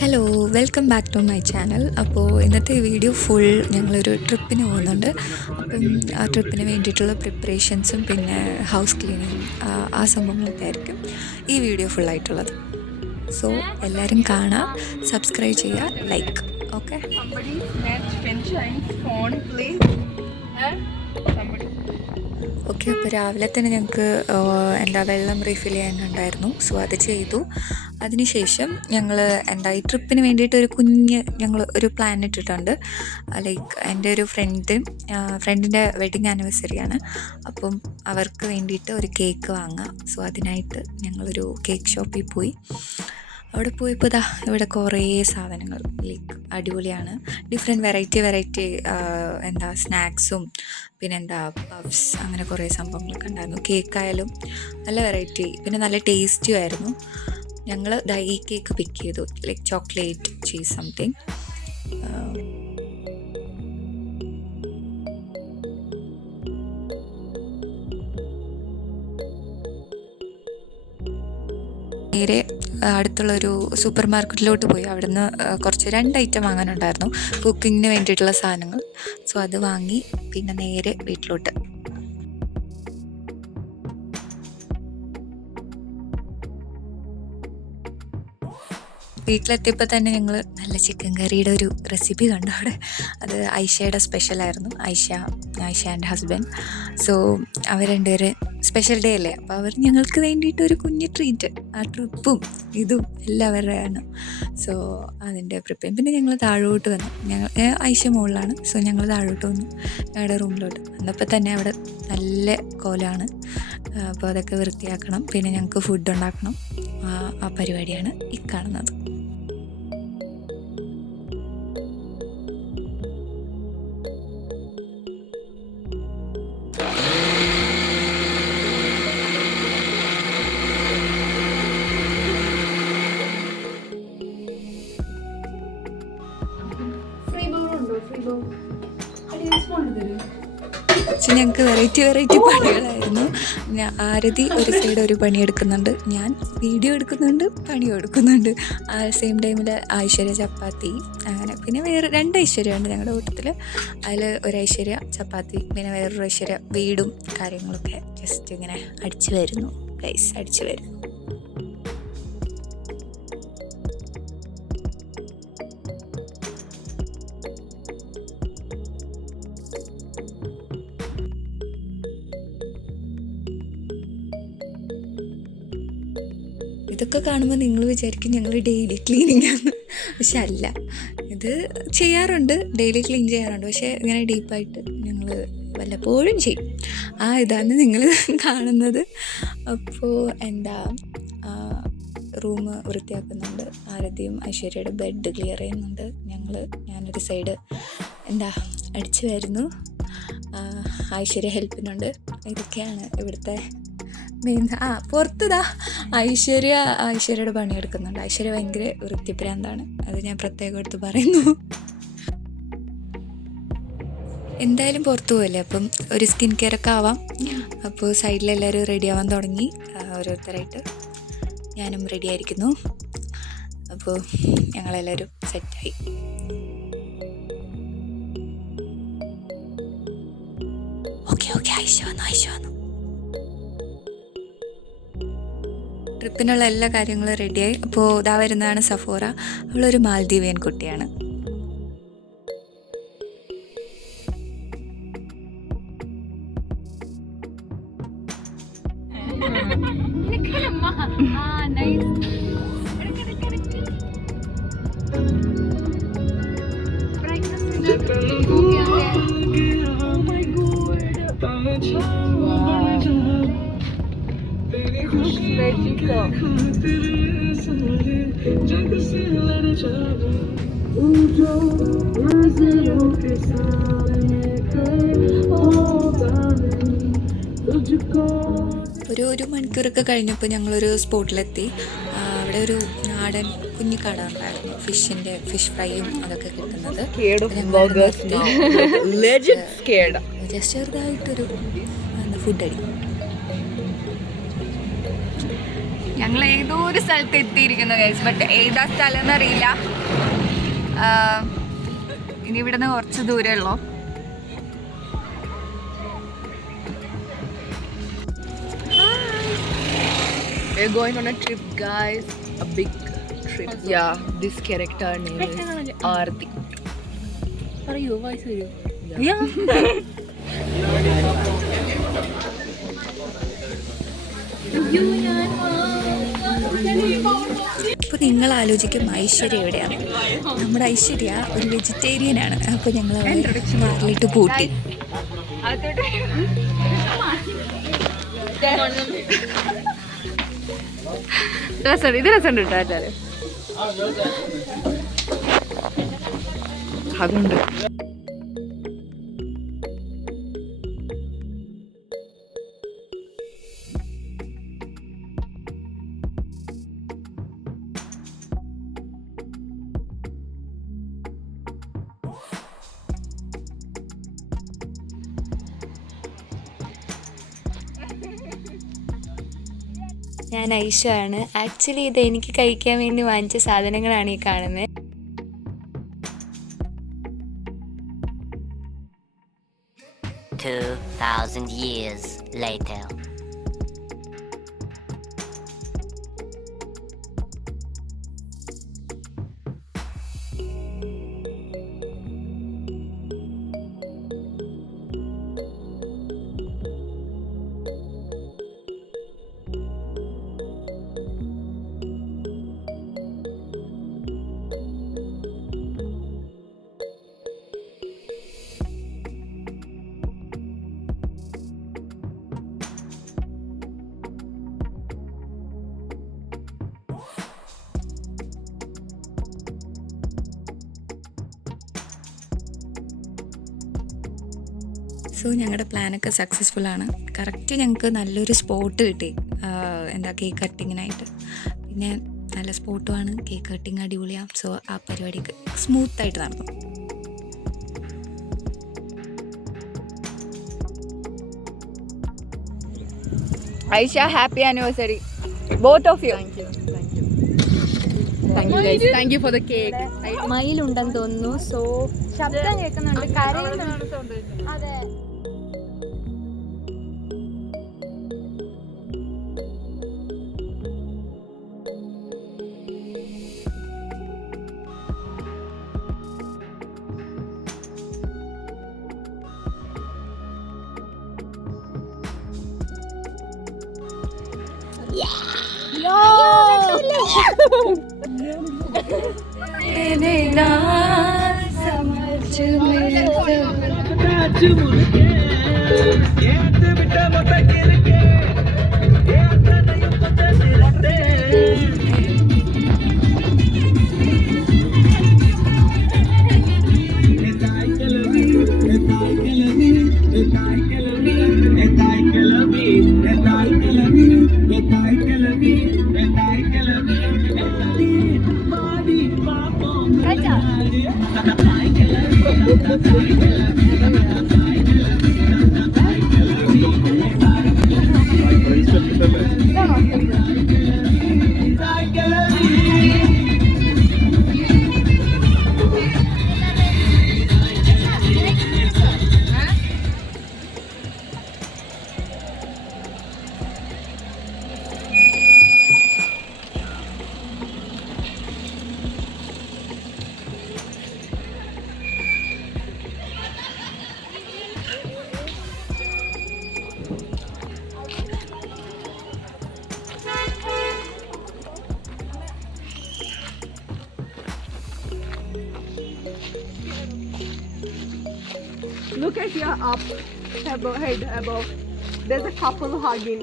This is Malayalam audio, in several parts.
Hello, welcome back to my channel. അപ്പോൾ ഇന്നത്തെ വീഡിയോ ഫുൾ ഞങ്ങളൊരു ട്രിപ്പിന് പോകുന്നുണ്ട്. അപ്പം ആ ട്രിപ്പിന് വേണ്ടിയിട്ടുള്ള പ്രിപ്പറേഷൻസും പിന്നെ ഹൗസ് ക്ലീനിങ് ആ സംഭവങ്ങളൊക്കെ ആയിരിക്കും ഈ വീഡിയോ ഫുള്ളായിട്ടുള്ളത്. സോ എല്ലാവരും കാണാം, സബ്സ്ക്രൈബ് ചെയ്യുക, ലൈക്ക്. Okay, okay. അപ്പോൾ രാവിലെ തന്നെ ഞങ്ങൾക്ക് വെള്ളം റീഫിൽ ചെയ്യാനുണ്ടായിരുന്നു. സോ അത് ചെയ്തു. അതിനുശേഷം ഞങ്ങൾ ഈ ട്രിപ്പിന് വേണ്ടിയിട്ട് ഞങ്ങൾ ഒരു പ്ലാൻ ഇട്ടിട്ടുണ്ട്. ലൈക്ക് എൻ്റെ ഒരു ഫ്രണ്ടിൻ്റെ വെഡിങ് ആനിവേഴ്സറിയാണ്. അപ്പം അവർക്ക് വേണ്ടിയിട്ട് ഒരു കേക്ക് വാങ്ങാം. സോ അതിനായിട്ട് ഞങ്ങളൊരു കേക്ക് ഷോപ്പിൽ പോയി. അവിടെ പോയപ്പോൾ ഇവിടെ കുറേ സാധനങ്ങൾ ലൈക്ക് അടിപൊളിയാണ്. ഡിഫറെൻറ്റ് വെറൈറ്റി സ്നാക്സും പഫ്സ് അങ്ങനെ കുറേ സംഭവങ്ങളൊക്കെ ഉണ്ടായിരുന്നു. കേക്കായാലും നല്ല വെറൈറ്റി, പിന്നെ നല്ല ടേസ്റ്റിയും ആയിരുന്നു. ഞങ്ങൾ ഈ കേക്ക് പിക്ക് ചെയ്തു, ലൈക്ക് ചോക്ലേറ്റ് ചീസ് സംതിങ്. നേരെ അടുത്തുള്ളൊരു സൂപ്പർ മാർക്കറ്റിലോട്ട് പോയി. അവിടുന്ന് കുറച്ച് 2 ഐറ്റം വാങ്ങാനുണ്ടായിരുന്നു, കുക്കിങ്ങിന് വേണ്ടിയിട്ടുള്ള സാധനങ്ങൾ. സോ അത് വാങ്ങി പിന്നെ നേരെ വീട്ടിലോട്ട്. വീട്ടിലെത്തിയപ്പോൾ തന്നെ ഞങ്ങൾ നല്ല ചിക്കൻ കറിയുടെ ഒരു റെസിപ്പി കണ്ടു അവിടെ. അത് ഐഷയുടെ സ്പെഷ്യലായിരുന്നു. Aisha and husband. സോ അവർ രണ്ടുപേരെ സ്പെഷ്യൽ ഡേ അല്ലേ, അപ്പോൾ അവർ ഞങ്ങൾക്ക് വേണ്ടിയിട്ട് ഒരു കുഞ്ഞ് ട്രീറ്റ്, ആ ട്രിപ്പും ഇതും എല്ലാവരുടെയാണ്. സോ അതിൻ്റെ പ്രിപ്പയർ. പിന്നെ ഞങ്ങൾ താഴോട്ട് വന്നു. ഐഷ മുകളിലാണ്. സോ ഞങ്ങൾ താഴോട്ട് വന്നു ഞങ്ങളുടെ റൂമിലോട്ട്. വന്നപ്പോൾ തന്നെ അവിടെ നല്ല കോലമാണ്. അപ്പോൾ അതൊക്കെ വൃത്തിയാക്കണം. പിന്നെ ഞങ്ങൾക്ക് ഫുഡ് ഉണ്ടാക്കണം. ആ പരിപാടിയാണ് ഈ കാണുന്നത്. പക്ഷെ ഞങ്ങൾക്ക് വെറൈറ്റി പണികളായിരുന്നു. ആരതി ഒരു സൈഡ് ഒരു പണിയെടുക്കുന്നുണ്ട്, ഞാൻ വീഡിയോ എടുക്കുന്നുണ്ട്, പണിയും എടുക്കുന്നുണ്ട്. ആ സെയിം ടൈമിൽ ഐശ്വര്യ ചപ്പാത്തി, അങ്ങനെ. പിന്നെ വേറെ 2 ഐശ്വര്യമുണ്ട് ഞങ്ങളുടെ കൂട്ടത്തിൽ. അതിൽ ഒരു ഐശ്വര്യ ചപ്പാത്തി, പിന്നെ വേറൊരു ഐശ്വര്യ വീടും കാര്യങ്ങളൊക്കെ ജസ്റ്റ് ഇങ്ങനെ അടിച്ചു വരുന്നു. ഇതൊക്കെ കാണുമ്പോൾ നിങ്ങൾ വിചാരിക്കും ഞങ്ങൾ ഡെയിലി ക്ലീനിങ് ആണ്. പക്ഷെ അല്ല, ഇത് ചെയ്യാറുണ്ട്, ഡെയിലി ക്ലീൻ ചെയ്യാറുണ്ട്. പക്ഷേ ഇങ്ങനെ ഡീപ്പായിട്ട് ഞങ്ങൾ വല്ലപ്പോഴും ചെയ്യും. ഇതാണ് നിങ്ങൾ കാണുന്നത്. അപ്പോൾ റൂം വൃത്തിയാക്കുന്നുണ്ട്. ആരതിയും ഐശ്വര്യയുടെ ബെഡ് ക്ലിയർ ചെയ്യുന്നുണ്ട്. ഞാനൊരു സൈഡ് അടിച്ചു വരുന്നു. ഐശ്വര്യ ഹെൽപ്പിനുണ്ട്. ഇതൊക്കെയാണ് ഇവിടുത്തെ മെയിൻ. പുറത്തുതാ ഐശ്വര്യയുടെ പണിയെടുക്കുന്നുണ്ട്. ഐശ്വര്യ ഭയങ്കര വൃത്തിപ്രാന്താണ്, അത് ഞാൻ പ്രത്യേകം എടുത്ത് പറയുന്നു. എന്തായാലും പുറത്തു പോകല്ലേ, അപ്പം ഒരു സ്കിൻ കെയർ ഒക്കെ ആവാം. അപ്പോൾ സൈഡിലെല്ലാവരും റെഡി ആവാൻ തുടങ്ങി, ഓരോരുത്തരായിട്ട്. ഞാനും റെഡി ആയിരിക്കുന്നു. അപ്പോൾ ഞങ്ങളെല്ലാവരും സെറ്റായി. ഓക്കെ ഐശ്വ വന്നു. ട്രിപ്പിനുള്ള എല്ലാ കാര്യങ്ങളും റെഡിയായി. അപ്പോൾ വരുന്നതാണ് സഫോറ. അവളൊരു മാൽദീവിയൻ കുട്ടിയാണ്. ഒരു മണിക്കൂറൊക്കെ കഴിഞ്ഞപ്പോൾ ഞങ്ങളൊരു സ്പോട്ടിലെത്തി. അവിടെ ഒരു നാടൻ കുഞ്ഞു കട ഉണ്ടായിരുന്നു, ഫിഷ് ഫ്രൈയും അതൊക്കെ കിട്ടുന്നത്. ജസ്റ്റ് ചെറുതായിട്ടൊരു ഫുഡ് അടി. ഞങ്ങൾ ഏതോ ഒരു സ്ഥലത്ത് എത്തിയിരിക്കുന്നു ഗൈസ്, ബട്ട് ഏതാ സ്ഥലം എന്നറിയില്ല. ഇനി ഇവിടുന്ന് കുറച്ച് ദൂരമേ ഉള്ളൂ. We're going on a trip, guys. A big trip. Yeah, this character name is Aarti. Are you voice video? Yeah. ഇപ്പോൾ നിങ്ങൾ ആലോചിക്കും ഐശ്വര്യ എവിടെയാണ്? നമ്മുടെ ഐശ്വര്യ ഒരു വെജിറ്റേറിയൻ ആണ്. അപ്പോൾ ഞങ്ങൾ കാറിലിട്ട് പൂട്ടി. ഇത് രസമുണ്ട് കേട്ടോ. അതുണ്ട്. ഞാൻ ഐഷ ആണ്. ആക്ച്വലി ഇത് എനിക്ക് കഴിക്കാൻ വേണ്ടി വാങ്ങിച്ച സാധനങ്ങളാണ് ഈ കാണുന്നത്. years later. സോ ഞങ്ങളുടെ പ്ലാനൊക്കെ സക്സസ്ഫുള്ളാണ്. കറക്റ്റ് ഞങ്ങൾക്ക് നല്ലൊരു സ്പോട്ട് കിട്ടി, കേക്ക് കട്ടിങ്ങിനായിട്ട്. പിന്നെ നല്ല സ്പോട്ടുമാണ്, കേക്ക് കട്ടിങ് അടിപൊളിയാണ്. സോ ആ പരിപാടിയൊക്കെ സ്മൂത്തായിട്ട് നടന്നു. Aisha, happy anniversary both of you. Thank you for the cake. മയിലുണ്ടെന്ന് തോന്നുന്നു. സോ ശബ്ദം കേൾക്കുന്നുണ്ട്, കരയുന്നുണ്ട്. അതെ. Look at your up, head above. There's a couple hugging.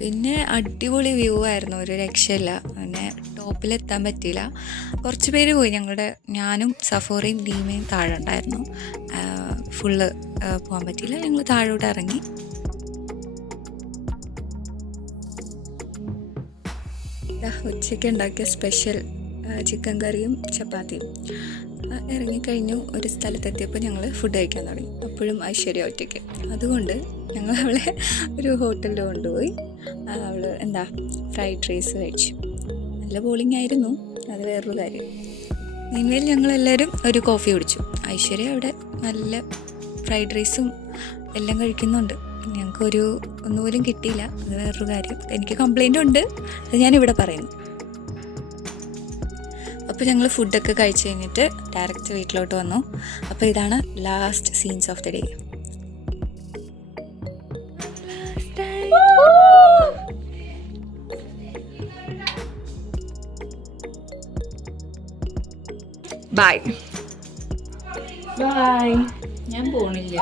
പിന്നെ അടിപൊളി വ്യൂ ആയിരുന്നു, ഒരു രക്ഷയില്ല. പിന്നെ ടോപ്പിലെത്താൻ പറ്റിയില്ല. കുറച്ച് പേര് പോയി, ഞാനും സഫോറയും ദീമയും താഴെ ഉണ്ടായിരുന്നു. ഫുള്ള് പോകാൻ പറ്റിയില്ല. ഞങ്ങൾ താഴോട്ട് ഇറങ്ങി. ഉച്ചയ്ക്ക് ഉണ്ടാക്കിയ സ്പെഷ്യൽ ചിക്കൻ കറിയും ചപ്പാത്തിയും. ഇറങ്ങിക്കഴിഞ്ഞു. ഒരു സ്ഥലത്തെത്തിയപ്പോൾ ഞങ്ങൾ ഫുഡ് കഴിക്കാൻ തുടങ്ങി. അപ്പോഴും ഐശ്വര്യ ഒറ്റയ്ക്ക്. അതുകൊണ്ട് ഞങ്ങൾ അവളെ ഒരു ഹോട്ടലിൽ കൊണ്ടുപോയി. അവൾ ഫ്രൈഡ് റൈസ് കഴിച്ചു. നല്ല ബോളിംഗ് ആയിരുന്നു, അത് വേറൊരു കാര്യം. മീൻവേൽ ഞങ്ങളെല്ലാവരും ഒരു കോഫി കുടിച്ചു. ഐശ്വര്യ അവിടെ നല്ല ഫ്രൈഡ് റൈസും എല്ലാം കഴിക്കുന്നുണ്ട്. ഞങ്ങൾക്കൊരു ഒന്നുപോലും കിട്ടിയില്ല, അത് വേറൊരു കാര്യം. എനിക്ക് കംപ്ലൈൻ്റ് ഉണ്ട്, അത് ഞാനിവിടെ പറയുന്നു. അപ്പോൾ ഞങ്ങൾ ഫുഡൊക്കെ കഴിച്ച് കഴിഞ്ഞിട്ട് ഡയറക്റ്റ് വീട്ടിലോട്ട് വന്നു. അപ്പോൾ ഇതാണ് last scenes of the day. Bye bye. ഞാൻ പോണില്ല.